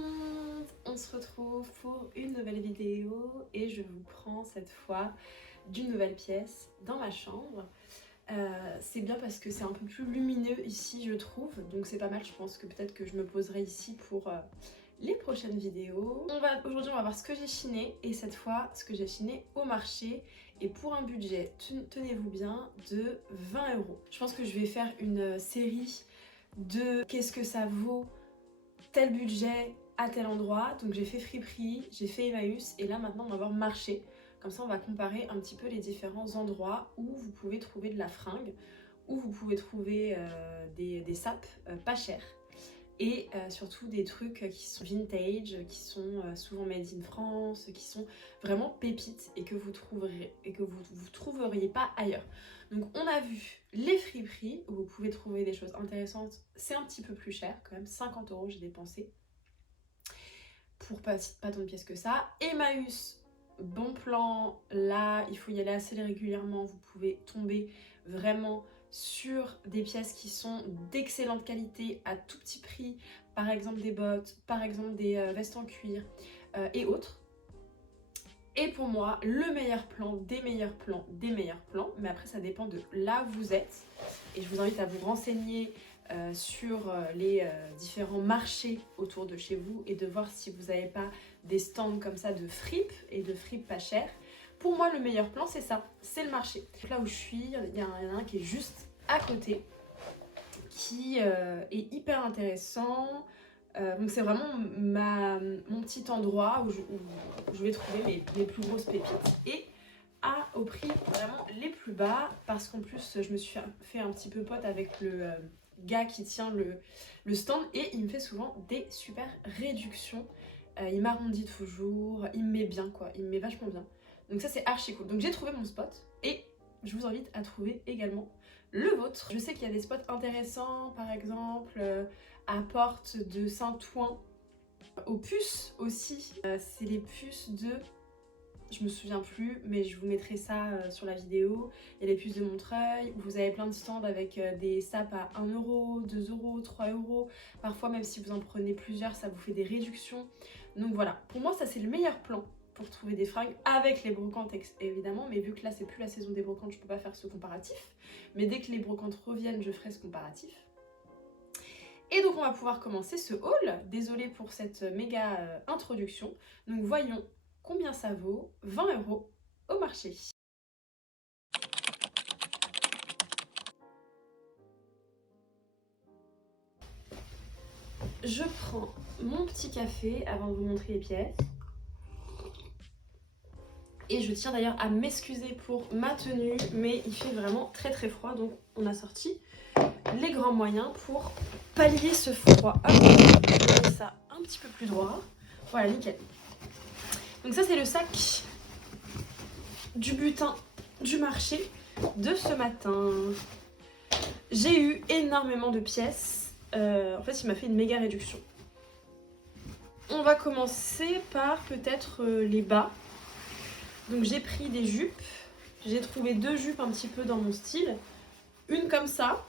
monde, on se retrouve pour une nouvelle vidéo et je vous prends cette fois d'une nouvelle pièce dans ma chambre. C'est bien parce que c'est un peu plus lumineux ici je trouve, donc c'est pas mal. Je pense que peut-être que je me poserai ici pour les prochaines vidéos. Aujourd'hui on va voir ce que j'ai chiné, et cette fois ce que j'ai chiné au marché, et pour un budget, tenez-vous bien, de 20 €. Je pense que je vais faire une série de qu'est-ce que ça vaut tel budget à tel endroit. Donc j'ai fait Friperie, j'ai fait Emmaüs, et là maintenant on va voir marché. Comme ça on va comparer un petit peu les différents endroits où vous pouvez trouver de la fringue, où vous pouvez trouver des sapes pas chers, et surtout des trucs qui sont vintage, qui sont souvent made in France, qui sont vraiment pépites et que vous trouveriez pas ailleurs. Donc on a vu les friperies où vous pouvez trouver des choses intéressantes. C'est un petit peu plus cher quand même, 50 € j'ai dépensé pour pas tant de pièces que ça. Emmaüs, bon plan, là il faut y aller assez régulièrement, vous pouvez tomber vraiment sur des pièces qui sont d'excellente qualité à tout petit prix, par exemple des bottes, par exemple des vestes en cuir et autres. Et pour moi, le meilleur plan, des meilleurs plans, mais après ça dépend de là où vous êtes, et je vous invite à vous renseigner sur les différents marchés autour de chez vous et de voir si vous n'avez pas des stands comme ça de fripe et de fripe pas cher. Pour moi, le meilleur plan, c'est ça, c'est le marché. Là où je suis, il y en a un qui est juste à côté, qui est hyper intéressant. Donc c'est vraiment mon petit endroit où je vais trouver mes plus grosses pépites, et au prix vraiment les plus bas, parce qu'en plus je me suis fait un petit peu pote avec le gars qui tient le stand, et il me fait souvent des super réductions. Il m'arrondit toujours, il me met bien quoi, il me met vachement bien. Donc ça c'est archi cool. Donc j'ai trouvé mon spot, et je vous invite à trouver également le vôtre. Je sais qu'il y a des spots intéressants, par exemple à Porte de Saint-Ouen, aux puces aussi. C'est les puces de... je me souviens plus, mais je vous mettrai ça sur la vidéo. Il y a les puces de Montreuil, où vous avez plein de stands avec des sapes à 1 €, 2 €, 3 €. Parfois, même si vous en prenez plusieurs, ça vous fait des réductions. Donc voilà, pour moi, ça c'est le meilleur plan pour trouver des fringues, avec les brocantes évidemment. Mais vu que là, c'est plus la saison des brocantes, je peux pas faire ce comparatif. Mais dès que les brocantes reviennent, je ferai ce comparatif. Et donc on va pouvoir commencer ce haul. Désolée pour cette méga introduction. Donc voyons combien ça vaut. 20 € au marché. Je prends mon petit café avant de vous montrer les pièces. Et je tiens d'ailleurs à m'excuser pour ma tenue, mais il fait vraiment très très froid, donc on a sorti les grands moyens pour pallier ce froid. Hop, je mets ça un petit peu plus droit. Voilà, nickel. Donc ça c'est le sac du butin du marché de ce matin. J'ai eu énormément de pièces. En fait, il m'a fait une méga réduction. On va commencer par peut-être les bas. Donc j'ai pris des jupes. J'ai trouvé 2 jupes un petit peu dans mon style. Une comme ça.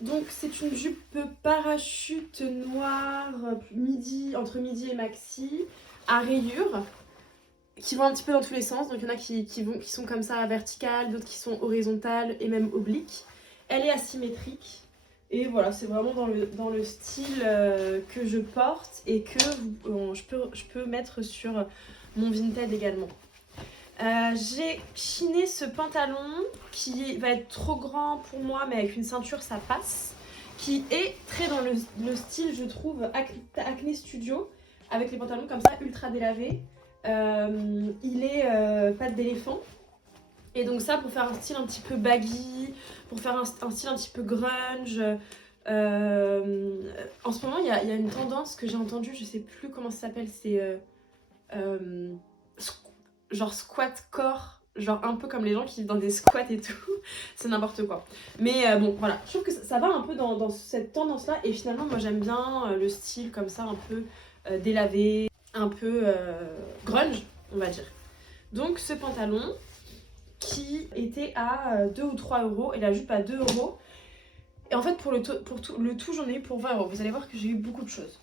Donc c'est une jupe parachute noire, entre midi et maxi, à rayures, qui vont un petit peu dans tous les sens. Donc il y en a qui sont comme ça verticales, d'autres qui sont horizontales et même obliques. Elle est asymétrique, et voilà, c'est vraiment dans le style que je porte, et que je peux mettre sur mon Vinted également. J'ai chiné ce pantalon qui va être trop grand pour moi, mais avec une ceinture ça passe, qui est très dans le style, je trouve, Acne Studio, avec les pantalons comme ça ultra délavés. Il est patte d'éléphant, et donc ça pour faire un style un petit peu baggy, pour faire un style un petit peu grunge. En ce moment il y a une tendance que j'ai entendue, je sais plus comment ça s'appelle, c'est genre squat core, genre un peu comme les gens qui vivent dans des squats et tout. C'est n'importe quoi. Mais bon, voilà, je trouve que ça va un peu dans cette tendance-là. Et finalement, moi j'aime bien le style comme ça, un peu délavé, un peu grunge, on va dire. Donc ce pantalon qui était à 2 ou 3 € et la jupe à 2 €. Et en fait, pour le tout, j'en ai eu pour 20 €. Vous allez voir que j'ai eu beaucoup de choses.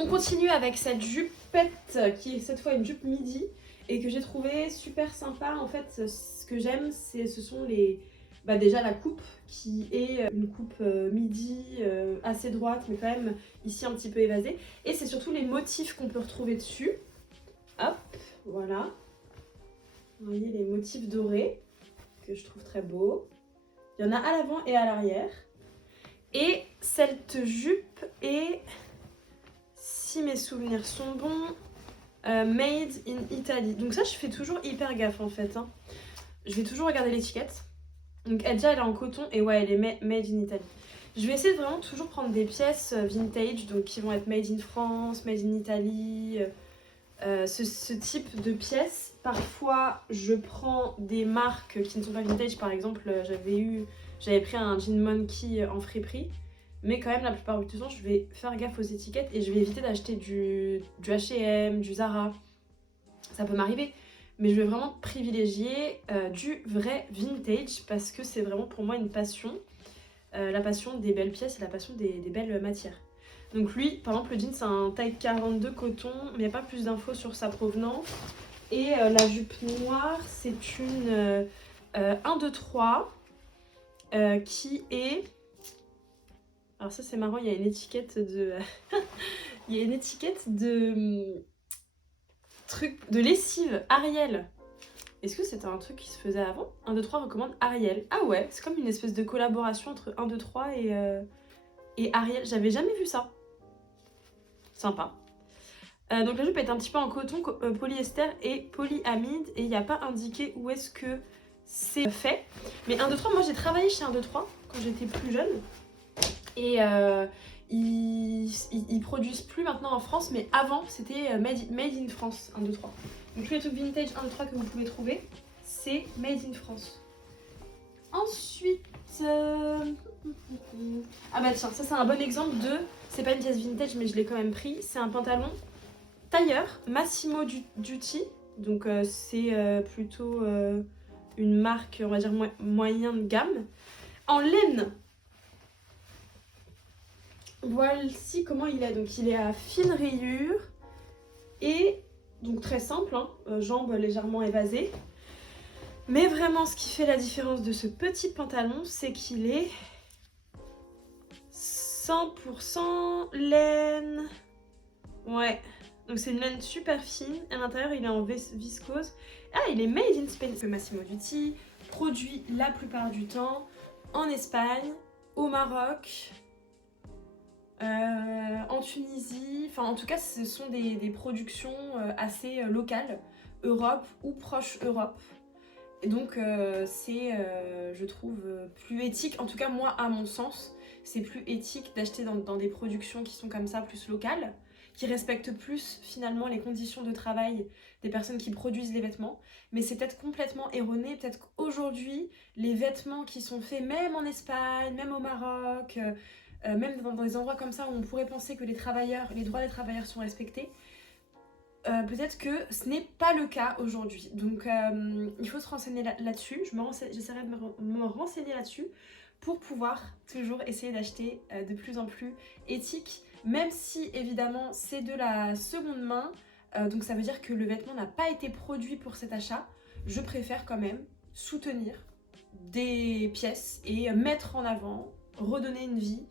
On continue avec cette jupette qui est cette fois une jupe midi et que j'ai trouvé super sympa. En fait, ce que j'aime, ce sont les... déjà la coupe qui est une coupe midi assez droite mais quand même ici un petit peu évasée. Et c'est surtout les motifs qu'on peut retrouver dessus. Hop, voilà. Vous voyez les motifs dorés que je trouve très beaux. Il y en a à l'avant et à l'arrière. Et cette jupe est, si mes souvenirs sont bons, made in Italy. Donc ça, je fais toujours hyper gaffe en fait. Hein. Je vais toujours regarder l'étiquette. Donc elle est en coton et ouais, elle est made in Italy. Je vais essayer de vraiment toujours prendre des pièces vintage, donc qui vont être made in France, made in Italy, ce type de pièces. Parfois, je prends des marques qui ne sont pas vintage. Par exemple, j'avais pris un jean monkey en friperie. Mais quand même, la plupart du temps, je vais faire gaffe aux étiquettes et je vais éviter d'acheter du H&M, du Zara. Ça peut m'arriver. Mais je vais vraiment privilégier du vrai vintage parce que c'est vraiment pour moi une passion. La passion des belles pièces et la passion des belles matières. Donc lui, par exemple, le jean, c'est un taille 42 coton, mais il n'y a pas plus d'infos sur sa provenance. Et la jupe noire, c'est une 1, 2, 3 qui est... Alors ça, c'est marrant, il y a une étiquette de... il y a une étiquette de... truc de lessive Ariel. Est-ce que c'était un truc qui se faisait avant? 1, 2, 3 recommande Ariel. Ah ouais, c'est comme une espèce de collaboration entre 1, 2, 3 et Ariel. J'avais jamais vu ça. Sympa. Donc la jupe est un petit peu en coton, polyester et polyamide. Et il n'y a pas indiqué où est-ce que c'est fait. Mais 1, 2, 3, moi j'ai travaillé chez 1, 2, 3 quand j'étais plus jeune. Et ils produisent plus maintenant en France. Mais avant, c'était made in France, 1, 2, 3. Donc tous les trucs vintage 1, 2, 3 que vous pouvez trouver, c'est made in France. Ensuite... Ah bah tiens, ça c'est un bon exemple de... C'est pas une pièce vintage mais je l'ai quand même pris. C'est un pantalon tailleur Massimo Dutti. Donc c'est plutôt une marque, on va dire, moyen de gamme. En laine. Voici comment il est. Donc il est à fine rayure et... Donc très simple, hein, jambes légèrement évasées. Mais vraiment, ce qui fait la différence de ce petit pantalon, c'est qu'il est 100% laine. Ouais, donc c'est une laine super fine. À l'intérieur, il est en viscose. Ah, il est made in Spain. Le Massimo Dutti, produit la plupart du temps en Espagne, au Maroc, en Tunisie. Enfin, en tout cas, ce sont des productions assez locales, Europe ou proche Europe. Et donc c'est, je trouve, plus éthique, en tout cas moi à mon sens, c'est plus éthique d'acheter dans des productions qui sont comme ça, plus locales, qui respectent plus finalement les conditions de travail des personnes qui produisent les vêtements. Mais c'est peut-être complètement erroné, peut-être qu'aujourd'hui, les vêtements qui sont faits même en Espagne, même au Maroc, même dans des endroits comme ça où on pourrait penser que les droits des travailleurs sont respectés, peut-être que ce n'est pas le cas aujourd'hui. Donc il faut se renseigner là-dessus. J'essaierai de me renseigner là-dessus pour pouvoir toujours essayer d'acheter de plus en plus éthique, même si évidemment c'est de la seconde main. Donc ça veut dire que le vêtement n'a pas été produit pour cet achat. Je préfère quand même soutenir des pièces et mettre en avant, redonner une vie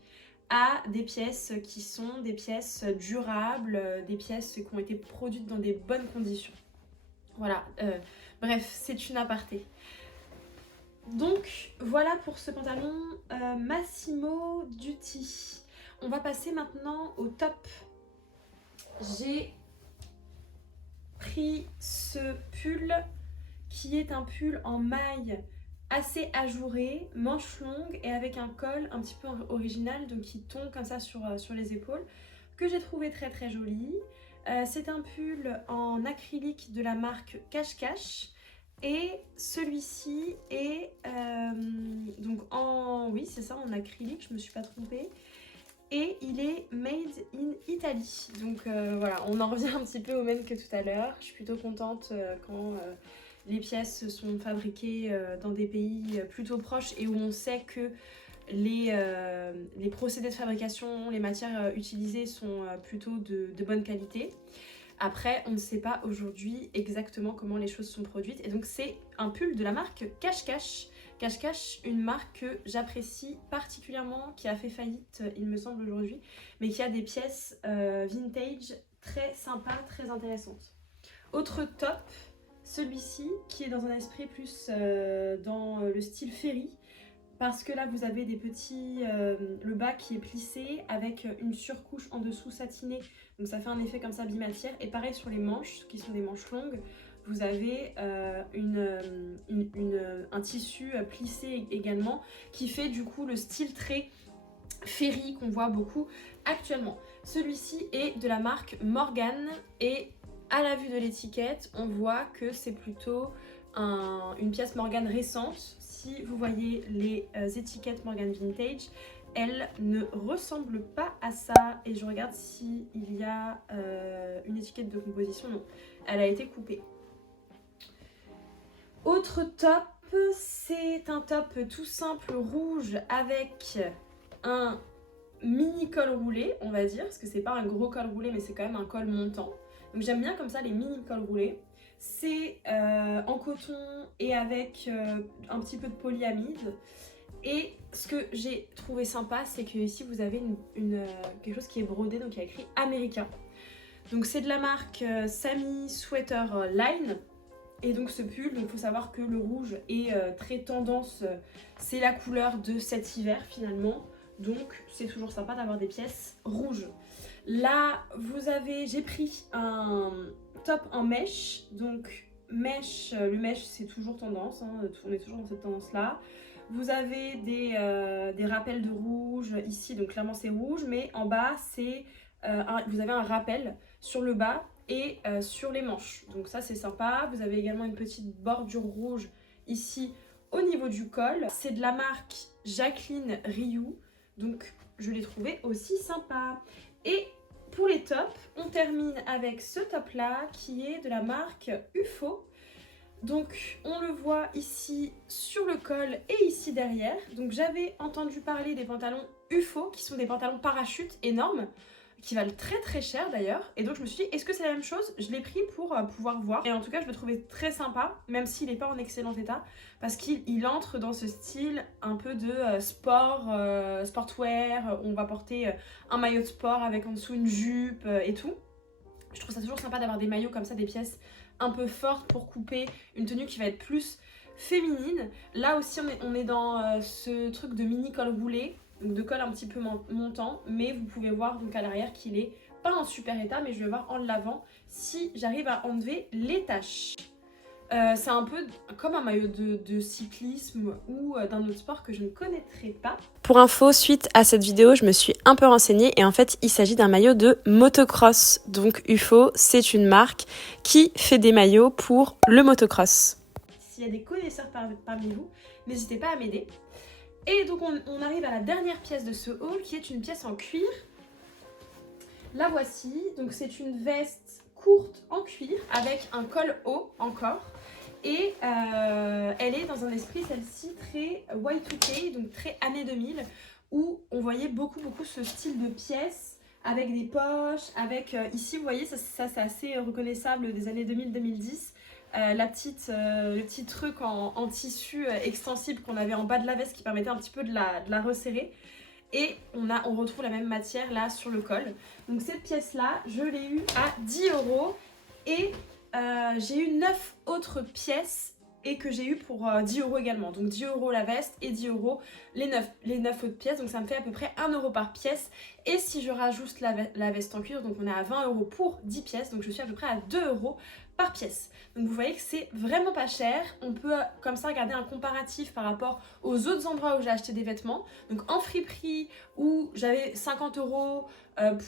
à des pièces qui sont des pièces durables, des pièces qui ont été produites dans des bonnes conditions. Voilà, bref, c'est une aparté. Donc voilà pour ce pantalon Massimo Dutti. On va passer maintenant au top. J'ai pris ce pull qui est un pull en maille assez ajouré, manche longue et avec un col un petit peu original, donc qui tombe comme ça sur les épaules, que j'ai trouvé très très joli. C'est un pull en acrylique de la marque Cache Cache et celui-ci est donc oui c'est ça, en acrylique, je me suis pas trompée. Et il est made in Italy. Donc voilà, on en revient un petit peu au même que tout à l'heure. Je suis plutôt contente quand les pièces sont fabriquées dans des pays plutôt proches et où on sait que les procédés de fabrication, les matières utilisées sont plutôt de bonne qualité. Après, on ne sait pas aujourd'hui exactement comment les choses sont produites. Et donc, c'est un pull de la marque Cache Cache. Cache Cache, une marque que j'apprécie particulièrement, qui a fait faillite, il me semble, aujourd'hui, mais qui a des pièces vintage très sympas, très intéressantes. Autre top, celui-ci, qui est dans un esprit plus dans le style ferry. Parce que là, vous avez des petits... le bas qui est plissé avec une surcouche en dessous satinée. Donc ça fait un effet comme ça bimatière. Et pareil sur les manches, qui sont des manches longues, vous avez un tissu plissé également, qui fait du coup le style très ferry qu'on voit beaucoup actuellement. Celui-ci est de la marque Morgan. Et à la vue de l'étiquette, on voit que c'est plutôt une pièce Morgan récente. Si vous voyez les étiquettes Morgan Vintage, elles ne ressemblent pas à ça. Et je regarde s'il y a une étiquette de composition. Non, elle a été coupée. Autre top, c'est un top tout simple rouge avec un mini col roulé, on va dire. Parce que c'est pas un gros col roulé, mais c'est quand même un col montant. Donc j'aime bien comme ça les mini cols roulés. C'est en coton et avec un petit peu de polyamide. Et ce que j'ai trouvé sympa, c'est que ici vous avez quelque chose qui est brodé, donc il y a écrit America. Donc c'est de la marque Sammy Sweater Line. Et donc ce pull, il faut savoir que le rouge est très tendance, c'est la couleur de cet hiver finalement. Donc c'est toujours sympa d'avoir des pièces rouges. Là, j'ai pris un top en mèche. Donc mèche, le mèche c'est toujours tendance, hein, on est toujours dans cette tendance là. Vous avez des rappels de rouge ici, donc clairement c'est rouge, mais en bas vous avez un rappel sur le bas et sur les manches. Donc ça c'est sympa. Vous avez également une petite bordure rouge ici au niveau du col. C'est de la marque Jacqueline Rioux, donc je l'ai trouvé aussi sympa. Et pour les tops, on termine avec ce top là qui est de la marque UFO. Donc on le voit ici sur le col et ici derrière. Donc j'avais entendu parler des pantalons UFO qui sont des pantalons parachutes énormes qui valent très très cher d'ailleurs. Et donc je me suis dit, est-ce que c'est la même chose? Je l'ai pris pour pouvoir voir. Et en tout cas, je le trouvais très sympa, même s'il n'est pas en excellent état, parce qu'il entre dans ce style un peu de sportwear. On va porter un maillot de sport avec en dessous une jupe et tout. Je trouve ça toujours sympa d'avoir des maillots comme ça, des pièces un peu fortes pour couper une tenue qui va être plus féminine. Là aussi, on est dans ce truc de mini col roulé, donc de col un petit peu montant, mais vous pouvez voir donc à l'arrière qu'il est pas en super état, mais je vais voir en le lavant si j'arrive à enlever les taches. C'est un peu comme un maillot de cyclisme ou d'un autre sport que je ne connaîtrais pas. Pour info, suite à cette vidéo, je me suis un peu renseignée et en fait, il s'agit d'un maillot de motocross. Donc UFO, c'est une marque qui fait des maillots pour le motocross. S'il y a des connaisseurs parmi vous, n'hésitez pas à m'aider. Et donc on arrive à la dernière pièce de ce haul qui est une pièce en cuir. La voici, donc c'est une veste courte en cuir avec un col haut encore. Et elle est dans un esprit, celle-ci, très Y2K, donc très années 2000, où on voyait beaucoup ce style de pièces avec des poches, avec ici vous voyez, ça c'est assez reconnaissable des années 2000-2010. Le petit truc en tissu extensible qu'on avait en bas de la veste qui permettait un petit peu de la resserrer. Et on retrouve la même matière là sur le col. Donc cette pièce là, je l'ai eue à 10 € et j'ai eu 9 autres pièces et que j'ai eu pour 10 € également. Donc 10 € la veste et 10 € les 9 autres pièces. Donc ça me fait à peu près 1 € par pièce. Et si je rajoute la veste en cuir, donc on est à 20 € pour 10 pièces. Donc je suis à peu près à 2 € par pièce. Donc vous voyez que c'est vraiment pas cher. On peut comme ça regarder un comparatif par rapport aux autres endroits où j'ai acheté des vêtements. Donc en friperie où j'avais 50 €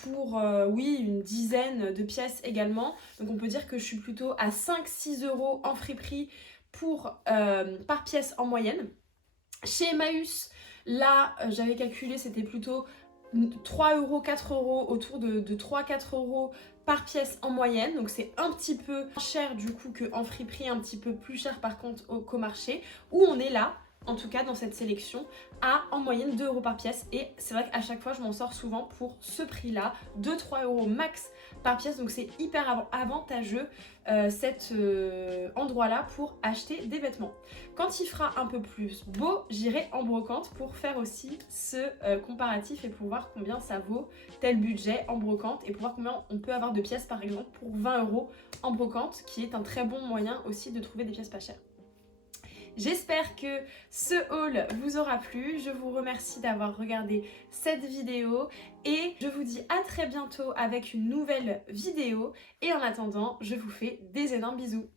pour oui, une dizaine de pièces également. Donc on peut dire que je suis plutôt à 5-6 € en friperie par pièce en moyenne. Chez Emmaüs, là j'avais calculé, c'était plutôt 3 €, 4 €, autour de 3-4 € par pièce en moyenne. Donc c'est un petit peu cher du coup qu'en friperie, un petit peu plus cher par contre qu'au marché, où on est là en tout cas dans cette sélection, à en moyenne 2 € par pièce. Et c'est vrai qu'à chaque fois, je m'en sors souvent pour ce prix-là, 2-3 € max par pièce. Donc c'est hyper avantageux cet endroit-là pour acheter des vêtements. Quand il fera un peu plus beau, j'irai en brocante pour faire aussi ce comparatif et pour voir combien ça vaut tel budget en brocante et pour voir combien on peut avoir de pièces par exemple pour 20 € en brocante, qui est un très bon moyen aussi de trouver des pièces pas chères. J'espère que ce haul vous aura plu, je vous remercie d'avoir regardé cette vidéo et je vous dis à très bientôt avec une nouvelle vidéo et en attendant, je vous fais des énormes bisous.